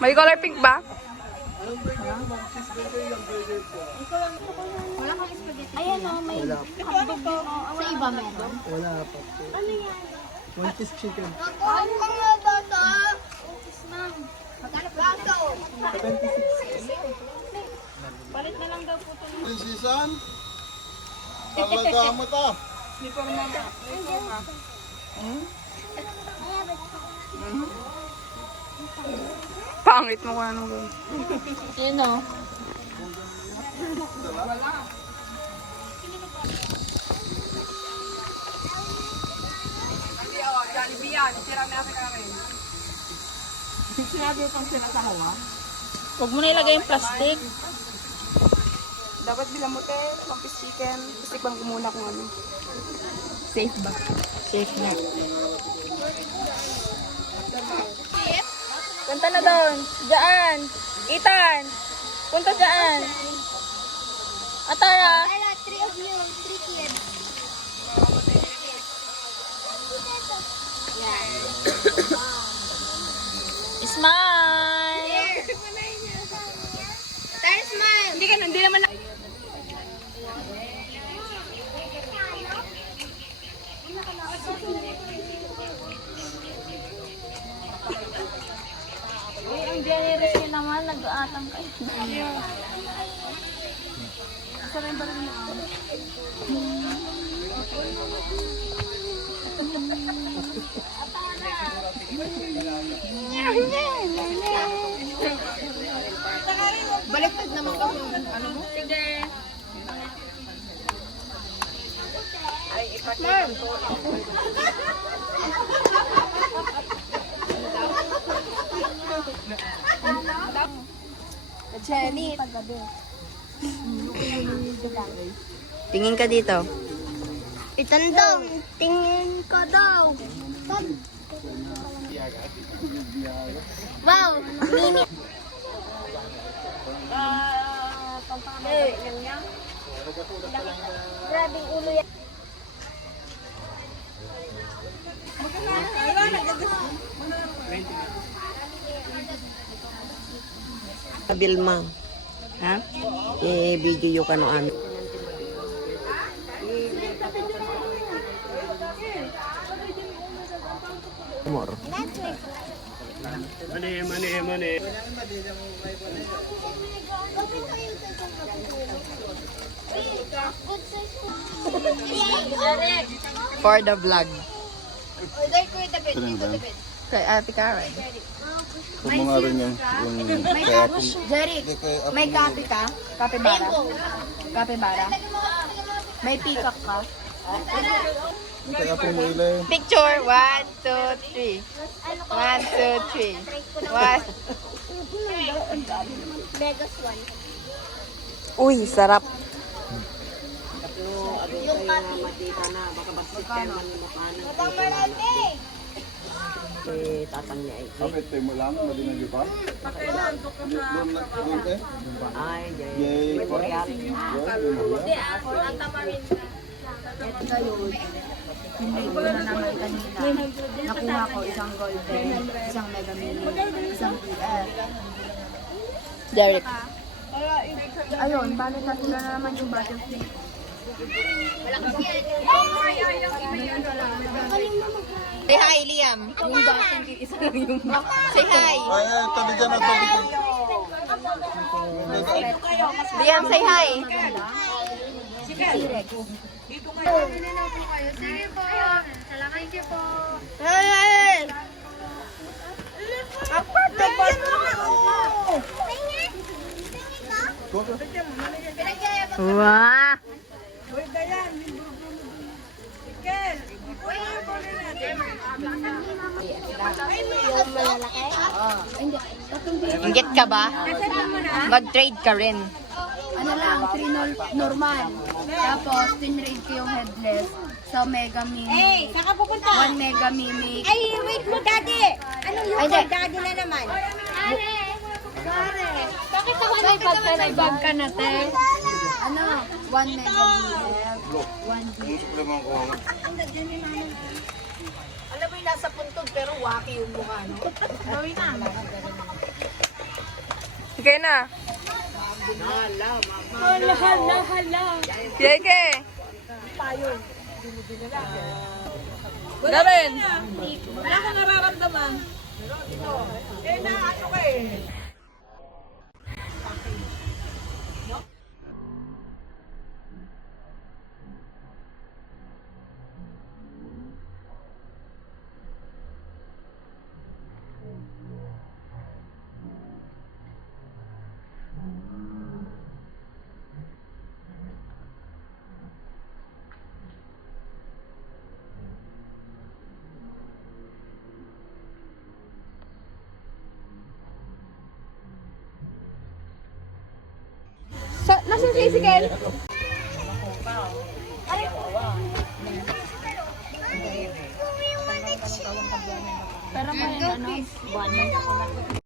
May color pink ba? Wala kang spaghetti. Ayan o, may hotdog to. Sa iba meron? Wala pa po. Ano yan? One piece chicken. Nakuha ko nga bata. Ma'am, magkano po? Baso. 26. Palit na lang daw po ito. Season? Talaga mo to. Pangit mo kung anong gawin. Yun o. Jollibee yan. Sira na sa karin. Sinabi pang sinasahawa. Huwag mo na ilagay yung plastic. Dapat bilang mo te, one piece chicken. Kasi bang muna kung ano. Safe ba? Safe na. Punta na doon. Diyan. Ethan. Punta diyan. Atara. Three of you, 3 kids. Smile. There's smile. Hindi naman na. Uy, ang generous niyo naman. Nag-aatang kayo. Baliktad naman kami yung ano mo. Sige. Ma'am. Jenny. Tingin ka dito. Itandong. Tingin ko daw. Wow. Mini. Grabing ulo yan. Bilma, Ha? i-video ka no amin. More. Mani. For the vlog. Kay Ate Karen. Kung mga rin yung kaya po. Jeric, may kape ka? Kapibara? Kapibara? May peacock ka? Kaya po mo ilay. Picture. 1, 2, 3. 1, 2, 3. What? Vegas one. Uy, sarap. Yung kape. Matang marami. Tatang niya ay. Kapit tayo mo lang, madina di ba? Doon eh. Ay, Yay. Hindi ko na naman kanina. Nakuha ko isang golden, isang mega mini, isang PL. Derek. Ayun, bali tatlo na naman yung butterfly. Say hi, Liam. Yung dating isa lang yung Say hi. Ay, tabi dyan na tabi dyan. Liam, say hi. Sige po. Salamat niyo po. Hey! Apa to ba? Wow. Yung malalaki? Inggit ka ba? Mag-trade ka rin. ano lang, 3 normal. Tapos, tinrade ko yung headless sa Mega Mini. Hey, saan ka pupunta? 1 Mega Mini. Ay, wait mo, daddy. Anong yung Ay, di. daddy na naman? Bakit ako naibag ka na, te? Ano? 1 Mega Mini. 1 D. Alam mo yung nasa puntod pero waki yung mukha, no? Gawin na. Okay na. Keke. Gawin. Wala akong nararamdaman. Nasaan si Isikel? Pero may ano, buwan.